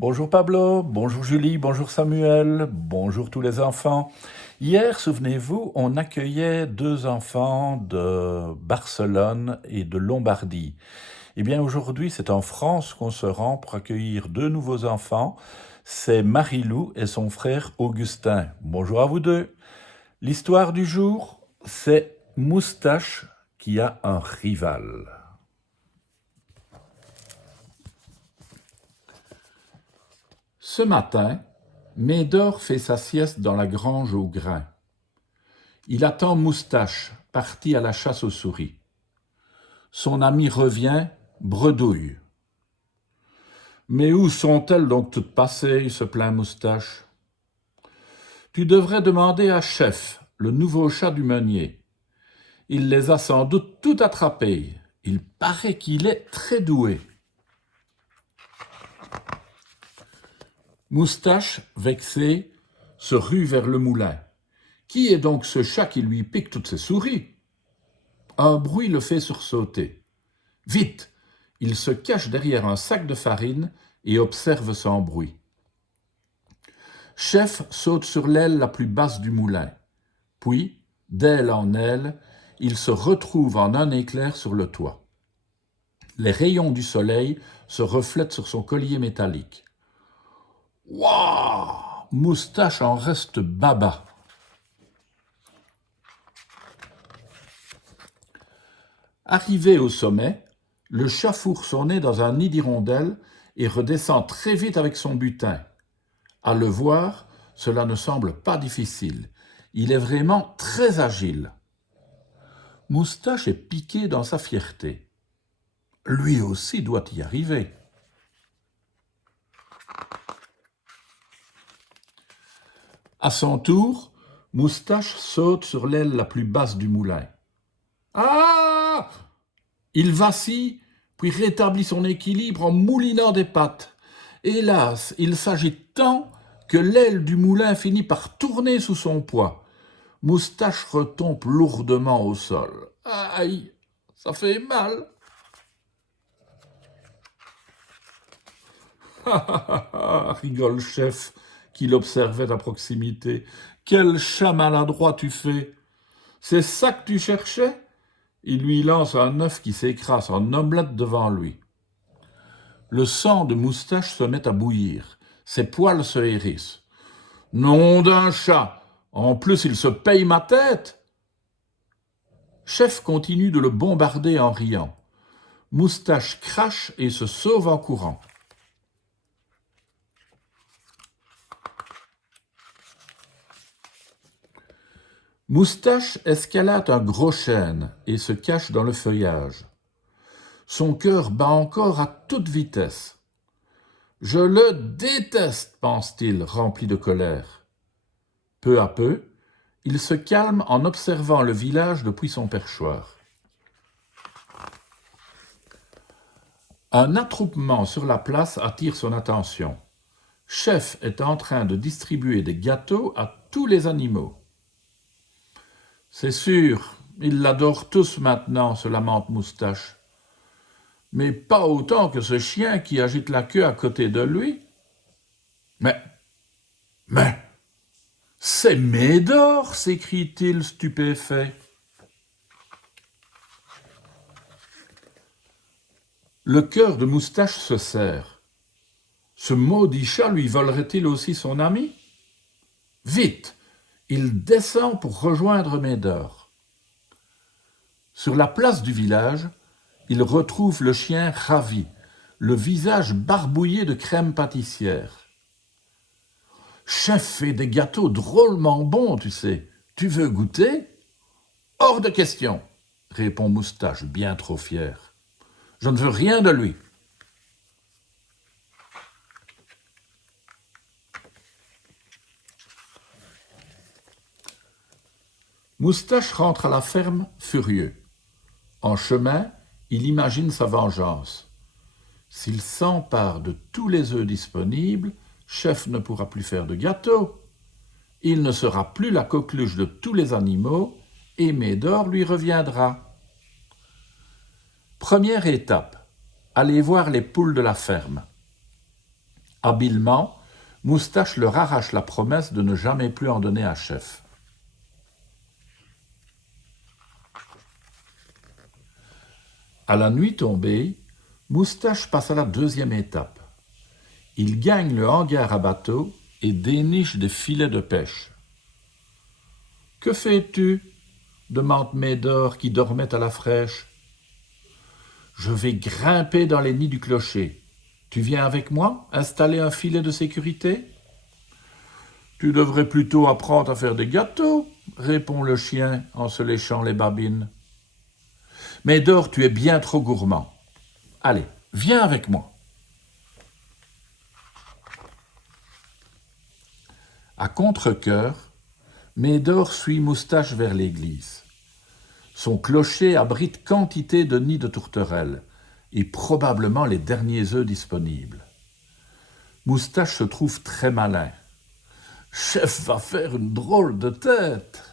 Bonjour Pablo, bonjour Julie, bonjour Samuel, bonjour tous les enfants. Hier, souvenez-vous, on accueillait deux enfants de Barcelone et de Lombardie. Eh bien, aujourd'hui, c'est en France qu'on se rend pour accueillir deux nouveaux enfants. C'est Marilou et son frère Augustin. Bonjour à vous deux. L'histoire du jour, c'est Moustache qui a un rival. Ce matin, Médor fait sa sieste dans la grange au grain. Il attend Moustache, parti à la chasse aux souris. Son ami revient, bredouille. Mais où sont-elles donc toutes passées, se plaint Moustache. Tu devrais demander à Chef, le nouveau chat du meunier. Il les a sans doute toutes attrapées. Il paraît qu'il est très doué. Moustache, vexé, se rue vers le moulin. Qui est donc ce chat qui lui pique toutes ses souris? Un bruit le fait sursauter. Vite! Il se cache derrière un sac de farine et observe sans bruit. Chef saute sur l'aile la plus basse du moulin. Puis, d'aile en aile, il se retrouve en un éclair sur le toit. Les rayons du soleil se reflètent sur son collier métallique. Waouh! Moustache en reste baba. Arrivé au sommet, le chat fourre son nez dans un nid d'hirondelles et redescend très vite avec son butin. À le voir, cela ne semble pas difficile. Il est vraiment très agile. Moustache est piqué dans sa fierté. Lui aussi doit y arriver. À son tour, Moustache saute sur l'aile la plus basse du moulin. Ah! Il vacille, puis rétablit son équilibre en moulinant des pattes. Hélas, il s'agite tant que l'aile du moulin finit par tourner sous son poids. Moustache retombe lourdement au sol. Aïe, ça fait mal. Rigole Chef, qui l'observait à proximité. Quel chat maladroit tu fais. C'est ça que tu cherchais? Il lui lance un œuf qui s'écrase en omelette devant lui. Le sang de Moustache se met à bouillir. Ses poils se hérissent. Nom d'un chat! En plus, il se paye ma tête! Chef continue de le bombarder en riant. Moustache crache et se sauve en courant. Moustache escalade un gros chêne et se cache dans le feuillage. Son cœur bat encore à toute vitesse. Je le déteste, pense-t-il, rempli de colère. Peu à peu, il se calme en observant le village depuis son perchoir. Un attroupement sur la place attire son attention. Chef est en train de distribuer des gâteaux à tous les animaux. C'est sûr, ils l'adorent tous maintenant, se lamente Moustache. Mais pas autant que ce chien qui agite la queue à côté de lui. Mais, c'est Médor, s'écrie-t-il stupéfait. Le cœur de Moustache se serre. Ce maudit chat lui volerait-il aussi son ami? Vite! Il descend pour rejoindre Médor. Sur la place du village, il retrouve le chien ravi, le visage barbouillé de crème pâtissière. Chef fait des gâteaux drôlement bons, tu sais. Tu veux goûter? Hors de question, répond Moustache, bien trop fier. Je ne veux rien de lui. Moustache rentre à la ferme furieux. En chemin, il imagine sa vengeance. S'il s'empare de tous les œufs disponibles, Chef ne pourra plus faire de gâteau. Il ne sera plus la coqueluche de tous les animaux et Médor lui reviendra. Première étape, aller voir les poules de la ferme. Habilement, Moustache leur arrache la promesse de ne jamais plus en donner à Chef. À la nuit tombée, Moustache passe à la deuxième étape. Il gagne le hangar à bateau et déniche des filets de pêche. « Que fais-tu » demande Médor qui dormait à la fraîche. « Je vais grimper dans les nids du clocher. Tu viens avec moi installer un filet de sécurité ?»« Tu devrais plutôt apprendre à faire des gâteaux, » répond le chien en se léchant les babines. « Médor, tu es bien trop gourmand. Allez, viens avec moi. » À contre-cœur, Médor suit Moustache vers l'église. Son clocher abrite quantité de nids de tourterelles et probablement les derniers œufs disponibles. Moustache se trouve très malin. « Chef va faire une drôle de tête !»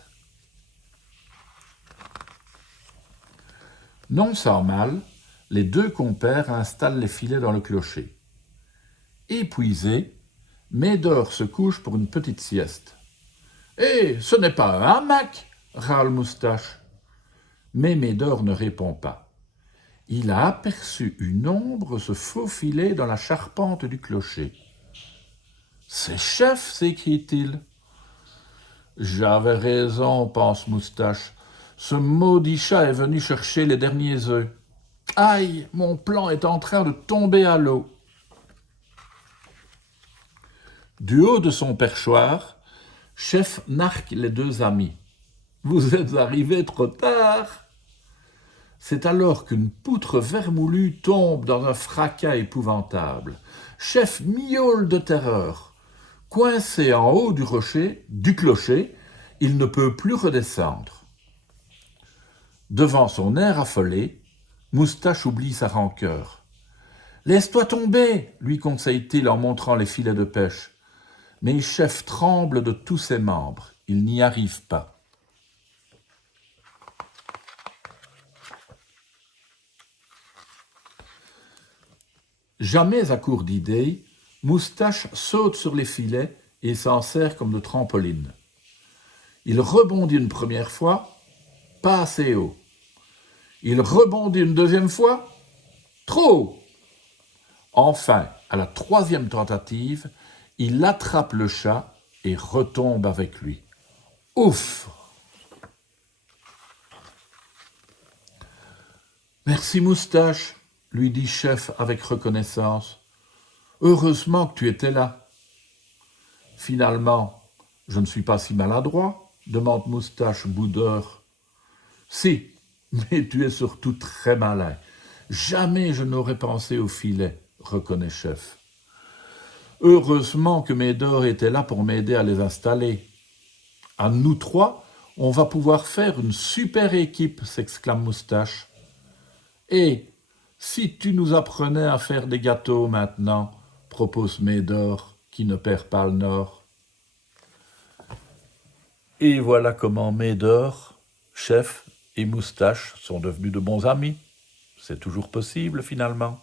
Non sans mal, les deux compères installent les filets dans le clocher. Épuisé, Médor se couche pour une petite sieste. « Eh, ce n'est pas un hamac !» râle Moustache. Mais Médor ne répond pas. Il a aperçu une ombre se faufiler dans la charpente du clocher. « C'est Chef !» s'écrie-t-il. « J'avais raison, pense Moustache. Ce maudit chat est venu chercher les derniers œufs. Aïe, mon plan est en train de tomber à l'eau. » Du haut de son perchoir, Chef narque les deux amis. « Vous êtes arrivés trop tard !» C'est alors qu'une poutre vermoulue tombe dans un fracas épouvantable. Chef miaule de terreur. Coincé en haut du clocher, il ne peut plus redescendre. Devant son air affolé, Moustache oublie sa rancœur. « Laisse-toi tomber !» lui conseille-t-il en montrant les filets de pêche. Mais Chef tremble de tous ses membres. Il n'y arrive pas. Jamais à court d'idées, Moustache saute sur les filets et s'en sert comme de trampoline. Il rebondit une première fois, pas assez haut. Il rebondit une deuxième fois, trop haut. Enfin, à la troisième tentative, il attrape le chat et retombe avec lui. Ouf! « Merci Moustache !» lui dit Chef avec reconnaissance. « Heureusement que tu étais là. »« Finalement, je ne suis pas si maladroit ?» demande Moustache boudeur. « Si, mais tu es surtout très malin. Jamais je n'aurais pensé au filet, » reconnaît Chef. « Heureusement que Médor était là pour m'aider à les installer. À nous trois, on va pouvoir faire une super équipe, » s'exclame Moustache. « Et si tu nous apprenais à faire des gâteaux maintenant, » propose Médor, qui ne perd pas le nord. Et voilà comment Médor, Chef et Moustache sont devenus de bons amis. C'est toujours possible finalement.